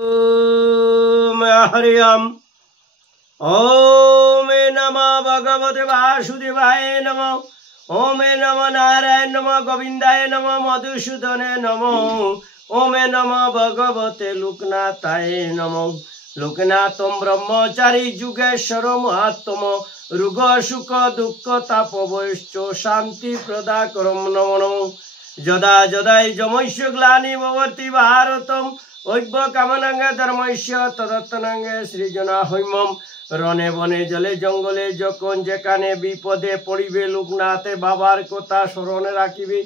ओम हरि ओम। ओम नमो भगवते वासुदेवाय नमो। ओम नमो नारायण नमो गोविंदाय नमो मधुसूदने नमो। ओम नमो भगवते लोकनाथाय नमो। लोकनाथम ब्रह्मचारी जुगेश्वर महात्म रुग सुख दुख तापवश्च शांति प्रदाकरम नमो नमो। यदा यदाय जमस्य ग्लानि भवति भारतम ঐক্য কামনাঙ্গে ধর্মস্য তদত্তনাঙ্গে সৃজনা হৈমম। রনে বনে জলে জঙ্গলে যখন যেখানে বিপদে পড়িবে লোকনাথে বাবার কথা স্মরণে রাখিবে।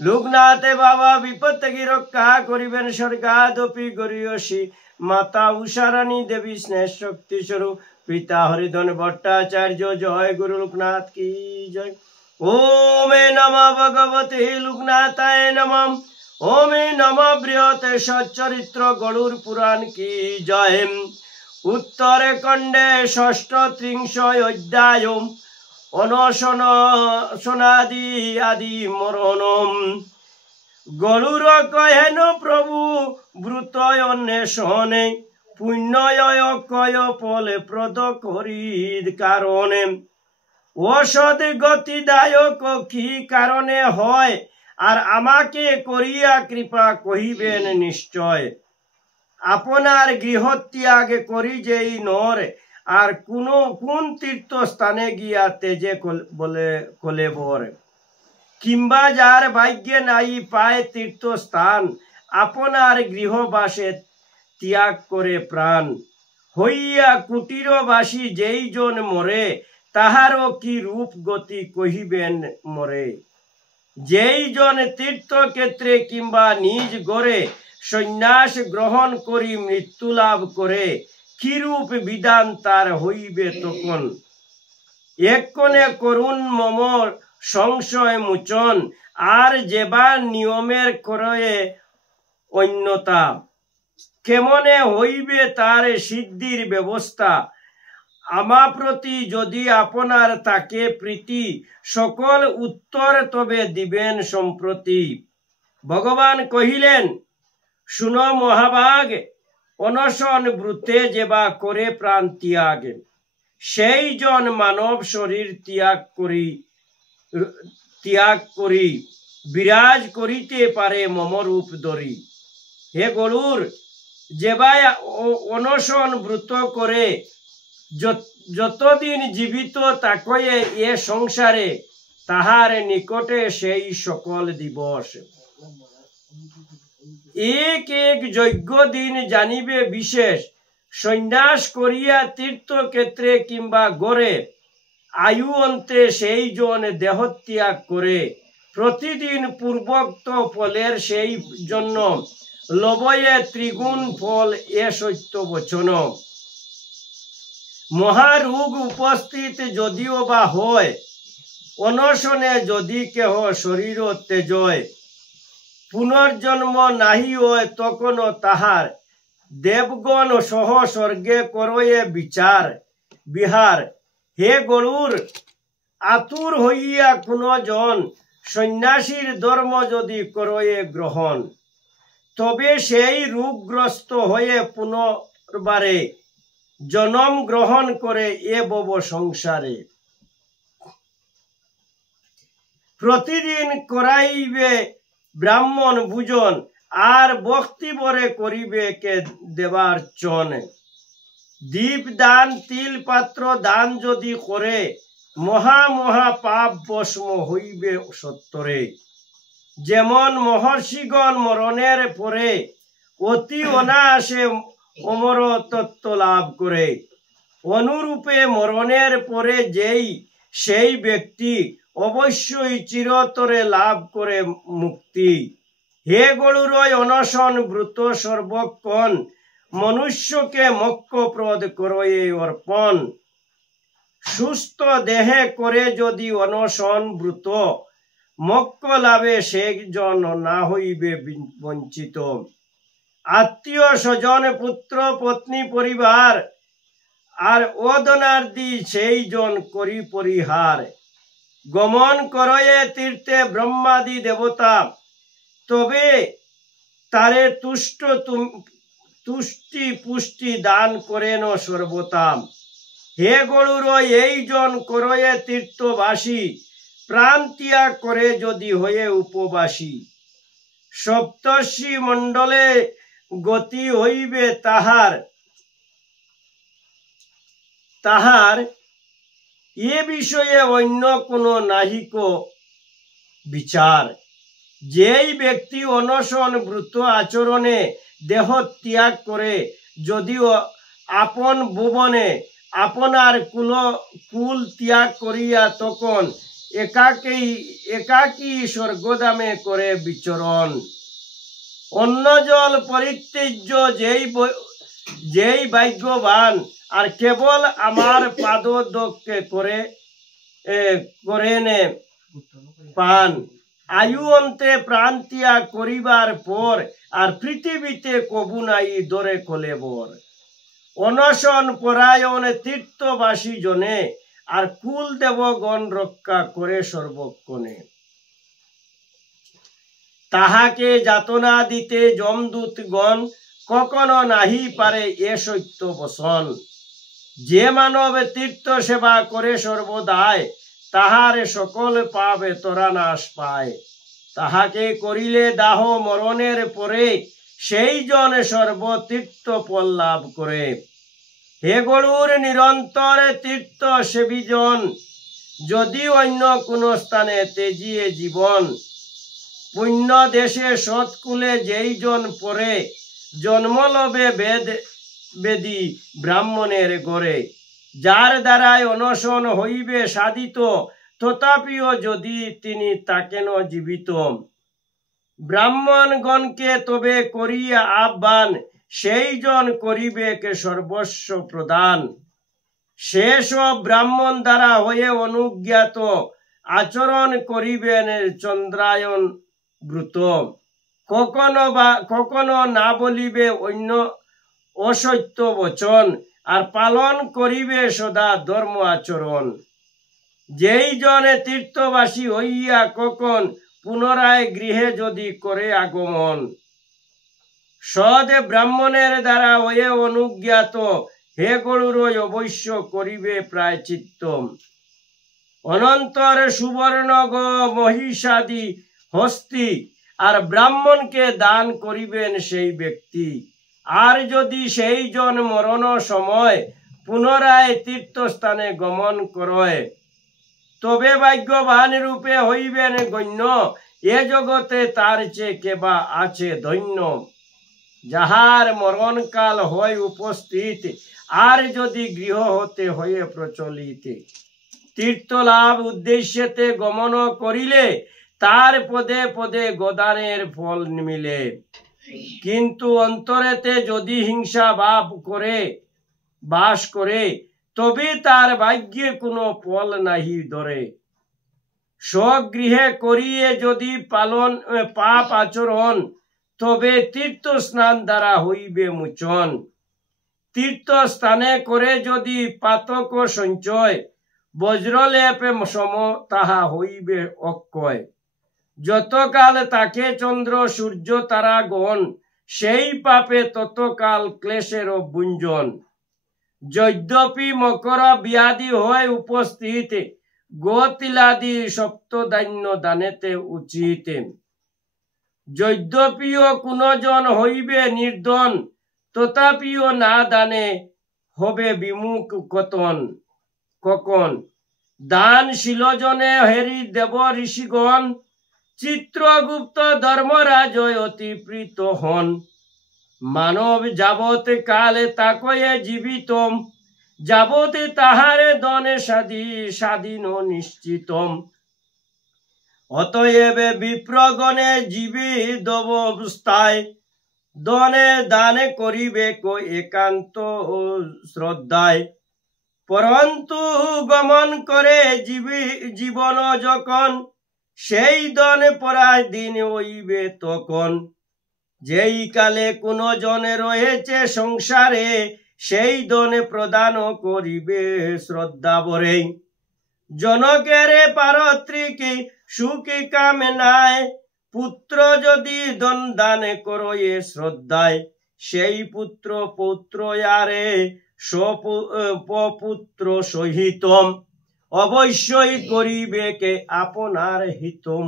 লোকনাথে বাবা বিপদ থেকে রক্ষা করিবেন। স্বর্গাদপি গরিয়সী মাতা উষারানী দেবী স্নেহ শক্তি স্বরূপ পিতা হরিধন ভট্টাচার্য। জয় গুরু লোকনাথ কি জয়। ওম নমঃ ভগবতে লোকনাথায় নমঃ। ओम नमो बृहते सच्चरित्र गरुड़ पुराण की जय। उत्तर खंडे षष्ठ त्रिंश अध्याय अनशनादि आदि मरणम। गरुड़ कहेन प्रभु ब्रुत अन्वेषणे पुण्य कय फल प्रद करी कारणे। औषध गतिदायक की कारणे হয় আর আমাকে করিয়া কৃপা কহিবেন নিশ্চয়। আপনার গৃহত্যাগ করি যেই নর আর কোন তীর্থ স্থানে গিয়া তেজে বলে কলেবর। কিংবা যার ভাগ্যে নাই পায় তীর্থ স্থান আপনার গৃহবাসে ত্যাগ করে প্রাণ। হইয়া কুটিরবাসী যেই জন মরে তাহারও কি রূপ গতি কহিবেন মরে। যেই জন তীর্থক্ষেত্রে কিংবা নিজ গড়ে সন্ন্যাস গ্রহণ করি মৃত্যু লাভ করে কিরূপ বিধান তার হইবে তখন। এক্ষণে করুণ মম সংশয় মোচন আর যেবার নিয়মের করে অন্যতা। কেমনে হইবে তার সিদ্ধির ব্যবস্থা। আমা প্রতি যদি আপনার তাকে প্রীতি সকল উত্তর তবে দিবেন সম্প্রতি। ভগবান কহিলেন শুন মহাভাগ অনশন ব্রতে যেবা করে প্রাণ ত্যাগ সেই জন মানব শরীর ত্যাগ করি বিরাজ করিতে পারে মম রূপ ধরি। হে গরুর যেবা অনশন ব্রত করে যতদিন জীবিত তাকয়ে এ সংসারে তাহার নিকটে সেই সকল দিবস। এক এক যজ্ঞ দিন জানিবে বিশেষ সন্ন্যাস করিয়া তীর্থক্ষেত্রে কিংবা গড়ে আয়ু অন্তে সেই জন দেহত্যাগ করে। প্রতিদিন পূর্বোক্ত ফলের সেই জন্য লবয়ে ত্রিগুণ ফল এ সত্য বচন। মহারোগ উপস্থিত যদিও বা হয় অনশনে যদি কেহ শরীর তেজয়। পুনর্জন্ম নাহি হয় তখনও তাহার দেবগণ সহ স্বর্গে করয়ে বিচার বিহার। হে গরুর আতুর হইয়া কোন জন সন্ন্যাসীর ধর্ম যদি করয়ে গ্রহণ তবে সেই রোগগ্রস্ত হয়ে পুনর্বারে জনম গ্রহণ করে এ বব সংসারে। প্রতিদিন করাইবে ব্রাহ্মণ ভোজন আর ভক্তি বরে করিবে কে দেবার চন। দীপ দান তিল পাত্র দান যদি করে মহা মহা পাপ ভস্ম হইবে সত্তরে। যেমন মহর্ষিগণ মরণের পরে অতি অনায়াসে অমর তত্ত্ব লাভ করে অনুরূপে মরণের পরে সেই ব্যক্তি অবশ্যই চিরতরে লাভ করে মুক্তি। হে গরুরয় অনশন ব্রত সর্বক্ষণ মনুষ্যকে মোক্ষপ্রদ করয়ে অর্পণ। সুস্থ দেহে করে যদি অনশন ব্রত মোক্ষ লাভে সে জন না হইবে বঞ্চিত। আত্মীয় স্বজন পুত্র পত্নী পরিবার আর অদনার্দি সেই জন করি পরিহার। গমন করয়ে তীর্থে ব্রহ্মাদি দেবতা তবে তারে তুষ্টি পুষ্টি দান করেন সর্বতাম। হে গরুর এইজন করয়ে তীর্থবাসী, প্রাণ ত্যাগ করে যদি হয়ে উপবাসী। সপ্তর্ষি মণ্ডলে গতি হইবে তাহার, তাহার এ বিষয়ে অন্য কোনো নাহিক বিচার। যেই ব্যক্তি অনশন ব্রত আচরণে দেহ ত্যাগ করে যদিও আপন ভুবনে আপনার কুল ত্যাগ করিয়া তখন একাকী স্বর্গধামে করে বিচরণ। অন্য জল পরিত্যাজ্য যেই ভাগ্যবান, আর কেবল আমার পাদদকে করেন পান। আয়ু অন্তে প্রাণ ত্যাগ করিবার পর আর পৃথিবীতে কবু নাই দরে কলেবর। অনশন পরায়ণ তীর্থবাসী জনে, আর কুল দেবগণ রক্ষা করে সর্বক্ষণে। তাহাকে যাতনা দিতে যমদূতগণ কখনো নাহি পারে এ সত্য বসন। যে মানব তীর্থ সেবা করে সর্বদায়, তাহার সকল পাবে তোরা নাশ পায়। তাহাকে করিলে দাহ মরণের পরে, সেই জন সর্বতীর্থ ফল লাভ করে। হে গরুর নিরন্তর তীর্থ সেবিজন, যদি অন্য কোন স্থানে তেজিয়ে জীবন। পুণ্য দেশে সৎকুলে যেই জন পরে, জন্মলবে বেদি ব্রাহ্মণের গড়ে। যার দ্বারায় অনশন হইবে সাধিত, তথাপিও যদি তিনি তাকেন জীবিত। ব্রাহ্মণগণকে তবে করিয়া আহ্বান, সেই জন করিবে কে সর্বস্ব প্রদান। সেসব ব্রাহ্মণ দ্বারা হয়ে অনুজ্ঞাত, আচরণ করিবেন চন্দ্রায়ণ ব্রত। কখনো না বলিবে অন্য অসত্য বচন, আর পালন করিবে সদা ধর্ম আচরণ। যেই জনে তীর্থবাসী হইয়া কখন পুনরায় গৃহে যদি করে আগমন, সদ ব্রাহ্মণের দ্বারা হয়ে অনুজ্ঞাত, হে গরুর অবশ্য করিবে প্রায় চিত্ত। অনন্তর সুবর্ণ মহিষাদি হস্তি, আর ব্রাহ্মণকে দান করিবেন সেই ব্যক্তি। আর যদি সেই জন মরণ সময় পুনরায় তীর্থস্থানে গমন করে, তবে ভাগ্যবান রূপে হইবেন গণ্য। এ জগতে তার চেয়ে কেবা আছে ধন্য। যাহার মরণকাল হয় উপস্থিত, আর যদি গৃহ হতে হয়ে প্রচলিত। তীর্থ লাভ উদ্দেশ্যেতে গমন করিলে, তার পদে পদে গোদানের ফল মিলে। কিন্তু অন্তরেতে যদি হিংসা ভাব করে বাস করে, তবে তার ভাগ্যে কোনো ফল নাহি ধরে। স্বগৃহে করিয়ে যদি পালন পাপ আচরণ, তবে তীর্থ স্নান দ্বারা হইবে মোচন। তীর্থ স্থানে করে যদি পাতক সঞ্চয়, বজ্রলেপে সম তাহা হইবে অক্ষয়। যতকাল তাকে চন্দ্র সূর্য তারা গণ, সেই পাপে ততকাল ক্লেশের ভুঞ্জন। যদ্যপি মকর ব্যাধি হয় উপস্থিত, গোতিলাদি সপ্তধান্য দানেতে উচিত। যদ্যপিও কোন জন হইবে নির্ধন, তথাপিও না দানে হবে বিমুখ কখন। দানশীল জনে হেরি দেব ঋষিগণ, চিত্রগুপ্ত ধর্মরাজ অতি প্রীত হন। মানব যাবত কালে তাকয়ে জীবিতম, যাবত তাহারে দনে স্বাধীন নিশ্চিতম। অতএব বিপ্রগণে জীবী দবস্থায়, দনে দানে করিবে একান্ত শ্রদ্ধায়। পরন্তু গমন করে জীবন যখন, সেই দনে পরাধীন হইবে তখন। যেই কালে কোন জনে রয়েছে সংসারে, সেই দনে প্রদান করিবে শ্রদ্ধা ভরে। জনকের পারত্রিক সুখী কামনায়, পুত্র যদি দান করয়ে শ্রদ্ধায়, সেই পুত্র পৌত্রয়ারে সপুত্র সহিতম অবশ্যই করিবে কে আপনার হিতম।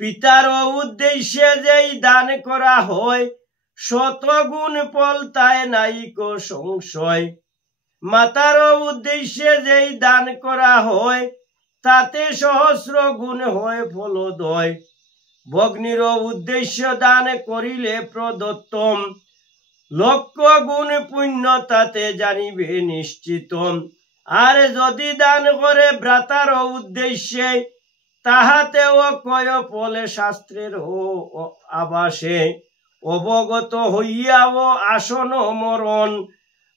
পিতার উদ্দেশ্যে যেই দান করা হয় শতগুণ ফল তাই নাইক সংশয়। মাতার উদ্দেশ্যে যেই দান করা হয় তাতে সহস্র গুণ হয় ফলদয়। ভগ্নির উদ্দেশ্য দান করিলে প্রদত্তম লক্ষ গুণ পুণ্য তাতে জানিবে নিশ্চিত। আর যদি দান করে ভ্রাতার উদ্দেশ্যে তাহাতেও কয় ফলে শাস্ত্রের আবাসে। অবগত হইয়াও আসন মরণ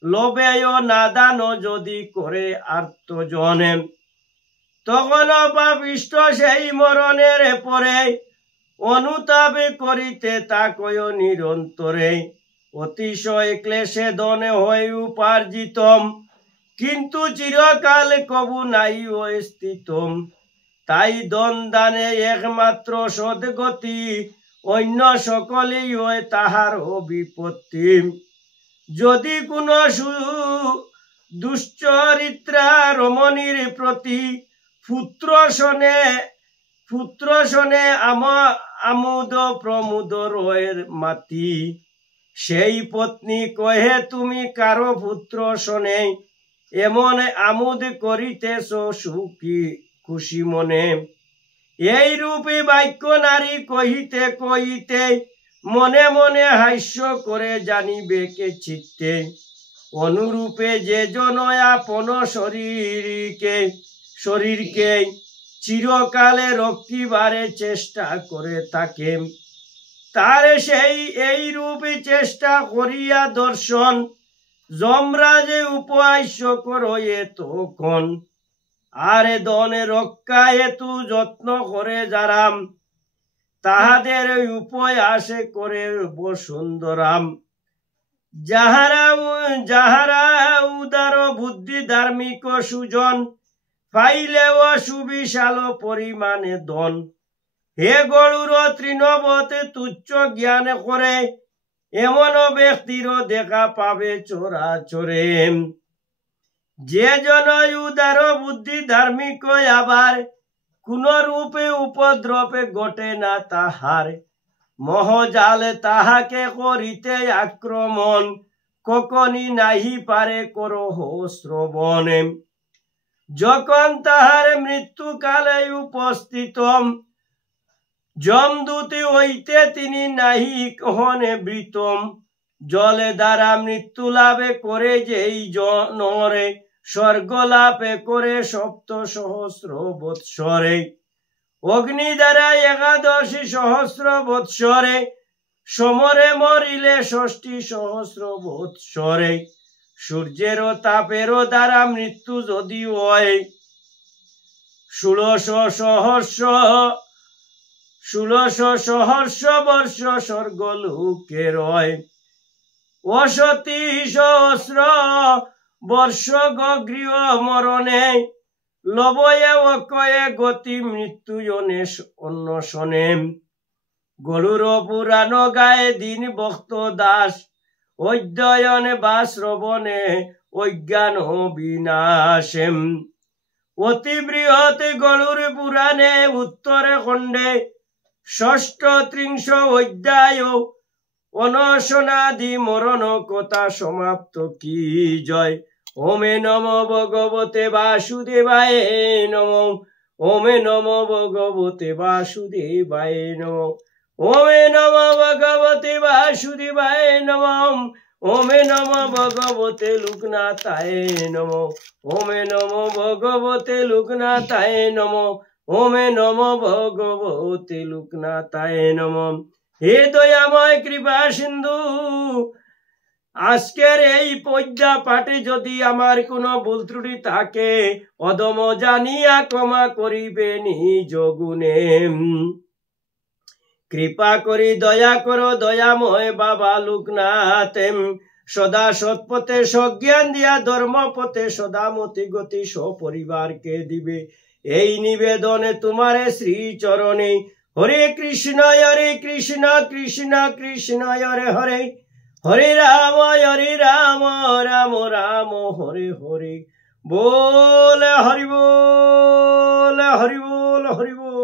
লোভেয় না দান যদি করে আর্তজনে। তখন পাপিষ্ঠ সেই মরণের পরে অনুতাপ করিতে তা কয় নিরন্তরে। অতিশয় ক্লেশে ধনে হয় উপার্জিতম কিন্তু চিরকাল কবু নাই স্থিতম। তাই ধন দানে একমাত্র সদ্গতি অন্য সকলেই হয় তাহার বিপত্তি। যদি কোন দুশ্চরিত্রা রমণীর প্রতি পুত্র শোনে আমোদ প্রমোদ রয়ের মাতি, সেই পত্নী কহে তুমি কারো পুত্র শোনে এমন আমোদ করিতেছ সুখী খুশি মনে। এই রূপে বাক্য নারী কহিতে কহিতে মনে মনে হাস্য করে জানিবে কে চিত্তে। অনুরূপে যে জন আপন শরীরকে চিরকালে রক্ষিবারে চেষ্টা করে থাকে তার সেই এই রূপে চেষ্টা করিয়া দর্শন যমরাজে উপহাস্য করয়ে তখন। আরে ধনে রক্ষা হেতু যত্ন করে যারা তাহাদের উপহাসে করে বসুন্ধরাম। যাহারা উদার বুদ্ধি ধার্মিক সুজন পাইলেও সুবিশাল পরিমাণে ধন। হে গরুর তৃণবতে তুচ্ছ জ্ঞান করে এমন ব্যক্তির দেখা পাবে চরাচরে। যে জন উদার বুদ্ধি ধার্মিক আবার কোন রূপে উপদ্রবে ঘটে না তাহার। মহজালে তাহাকে করিতে আক্রমণ কখনই নাহি পারে করহ শ্রবণ। যখন তাহার মৃত্যুকালে উপস্থিত যমদূত হইতে তিনি নাহি কহনে বৃতম। জলে দ্বারা মৃত্যু লাভে করে যেই জনরে স্বর্গ লাভে করে ৭০০ বৎসরে। অগ্নি দ্বারা ১১ সহস্র বৎসরে সমরে মরিলে ৬০০ বৎসরে। সূর্যের তাপের দ্বারা মৃত্যু যদি হয় ১৬০০ সহস্র বর্ষ স্বর্গলোকে রয়। অসতি সহস্র বর্ষ গৃহ মরণে লবয়ে অকয়ে গতি মৃত্যু অন্বেষণে। গরুর পুরাণ গায়ে দিন ভক্ত দাস অধ্যয়নে বা শ্রবণে অজ্ঞান বিনাশেম। অতি বৃহৎ গরুর পুরাণে উত্তরে খণ্ডে ৩৬ অধ্যায় অনশনাদি মরণ কথা সমাপ্ত কি জয়। ওমে নম ভগবতে বাসুদেবায় নমঃ। ওমে নম ভগবতে বাসুদেবায় নমঃ। ওমে নম ভগবতে বাসুদেবায় নমঃ। ওমে নম ভগবতে লোকনাথায় নমঃ। ওমে নম ভগবতে লোকনাথায় নমঃ। ওমে নম ভগবতে লোকনাথায় নমঃ। হে দয়াময় কৃপা সিন্ধু, আজকের এই পদ্যা পাঠে যদি আমার কোনো ভুল ত্রুটি থাকে অদম জানিয়া ক্ষমা করিবে নিজ গুণে। কৃপা করি দয়া করো দয়াময় বাবা লোকনাথ। সদা সৎপথে সজ্ঞান দিয়া ধর্মপথে সদা মতি গতি সপরিবারকে দিবে এই নিবেদনে তোমারে শ্রী চরণে। হরে কৃষ্ণ কৃষ্ণ কৃষ্ণ হরে হরে, হরে রাম রাম রাম হরে হরে बोल हरि बोल हरि बोल हरि बोल।